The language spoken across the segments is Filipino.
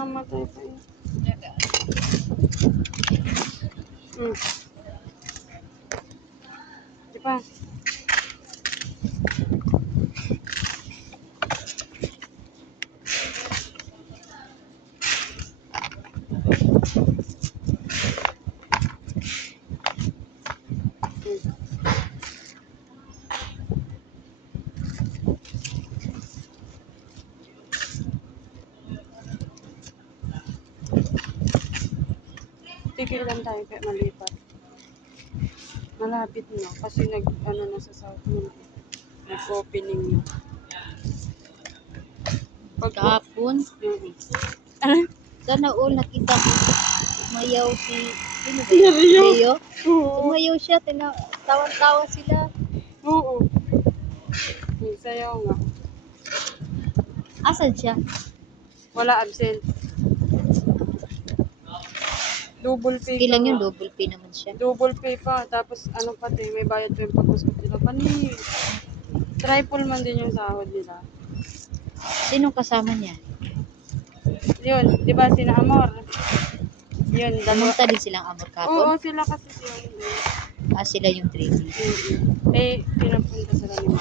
mamamatay pa eh. Di ba? Tigil lang tayo kaya malipat. Malapit na kasi ano na sa South Moon. Nag-opening na. Kahapon. Sana all nakita ko. Sumayaw si sino ba yun? Leo? Sumayaw siya. Tawan-tawa sila. Oo. Nagsayaw nga. Asan siya? Wala absent. Double pay Ilang yun? nga. Double pay naman siya. Double pay pa. Tapos ano pati, may bayad pa yung pag-usap nila. Pani, triple man din yung sahod nila. Sinong kasama niya? Yun, di ba sina Amor? Yun, dalawa. Pumunta din silang Amor Oo, kahapon? sila kasi yun. Sila yung training. Eh, pinapunta sila nila.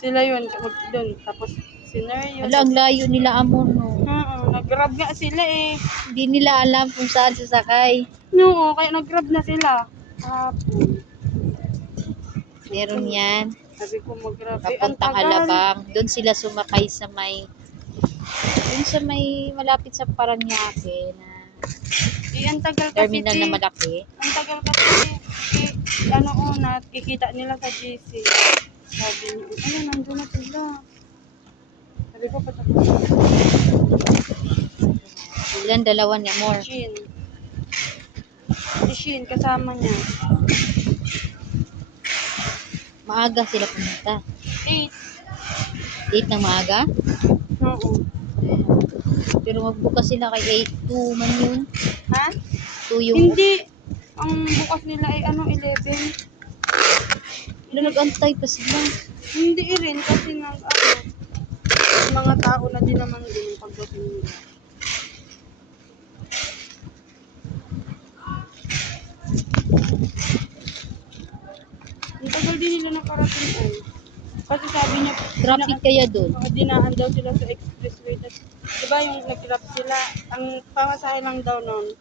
Sila yun, doon. Tapos, scenario. Wala, ang layo nila Amor, no? Nag-grab nga sila eh. Hindi nila alam kung saan sasakay. No, kaya nag-grab na sila. Hapon. Meron yan. Sabi ko mag-grab. Eh, ang Papuntang tagal. Alabang. Doon sila sumakay sa may... Doon sa may malapit sa Paranaque na Eh, ang tagal kasi. terminal na malaki. Ang tagal kasi. Eh, ano una, kikita nila sa GC. Sabi niya, nandun na sila. Sabi ko, patapos. Ilan dalawa ni Amor? Shin. Si Shin, kasama niya. Maaga sila pumunta. 8. 8 ng maaga? Oo. Pero magbukas sila kay 8-2 man yun. Ha? 2 yung... Hindi. Ang bukas nila ay 11. Nag-antay pa sila. Hindi rin kasi mga tao na din naman din yung pagdating nila. Ang tagal din nila nakarating ay. Kasi sabi niya, Traffic kaya doon. dinaan daw sila sa expressway. Diba yung nag-grab sila, ang pamasahe lang daw nun,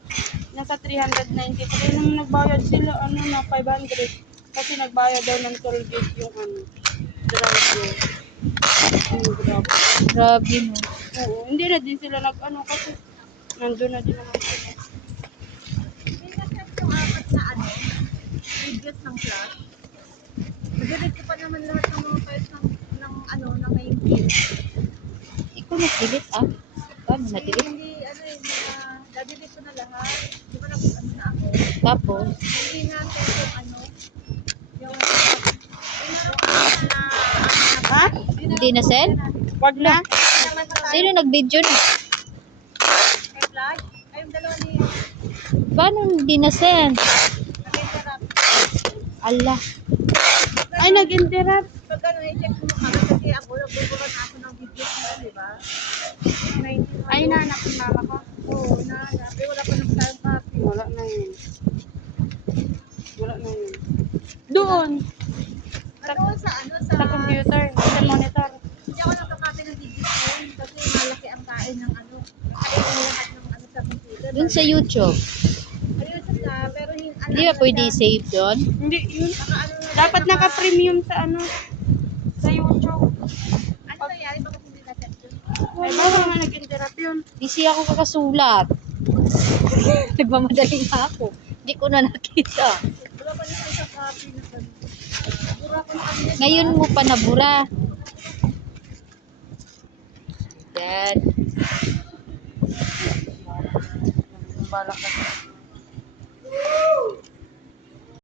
nasa 393. Nung nagbayad sila, na 500. Kasi nagbayad daw ng toll gate yung driver. Grabe no. Oo, hindi na din sila kasi nandun na din naman sila. Yung apat na videos ng class. Nag-delete ko pa naman lahat ng mga files ng main page. Ikaw nag-delete Paano na-delete? Hindi, na-delete ko na lahat. Di ba na ako? Tapos? Hindi natin yung Ha? Hindi na send? Wag na. Sino nag-video na? Kay Flag? Ay, yung dalawa ni Paano hindi na send? nag-interrupt. Allah. Ay, nag-interrupt. Pag i-check mo kagad kasi ako, nagbubukan ako ng videos mo, di ba? Ay, nanak yung mama ko. Oo, nahanap. Eh, wala pa ng time copy. Wala na yun. Wala na yun. Doon. Doon sa Sa computer. Sa monitor. Hindi ako nakakopy ng videos mo kasi malaki ang kain ng kain ng lahat ng sa computer. Dun sa YouTube. Ayun na, pero Hindi ba pwede i-save doon? Hindi, yun. Dapat naka-premium sa sa YouTube. Ano nangyari? Bakit hindi na-set yun? Ay, baka nga nag-interrupt yun. Busy ako kakasulat. Nagmamadali na ako. Hindi ko na nakita. Wala pa naman sa copy na Bura ko na kami. Ngayon mo pa nabura. Dad. Balak na.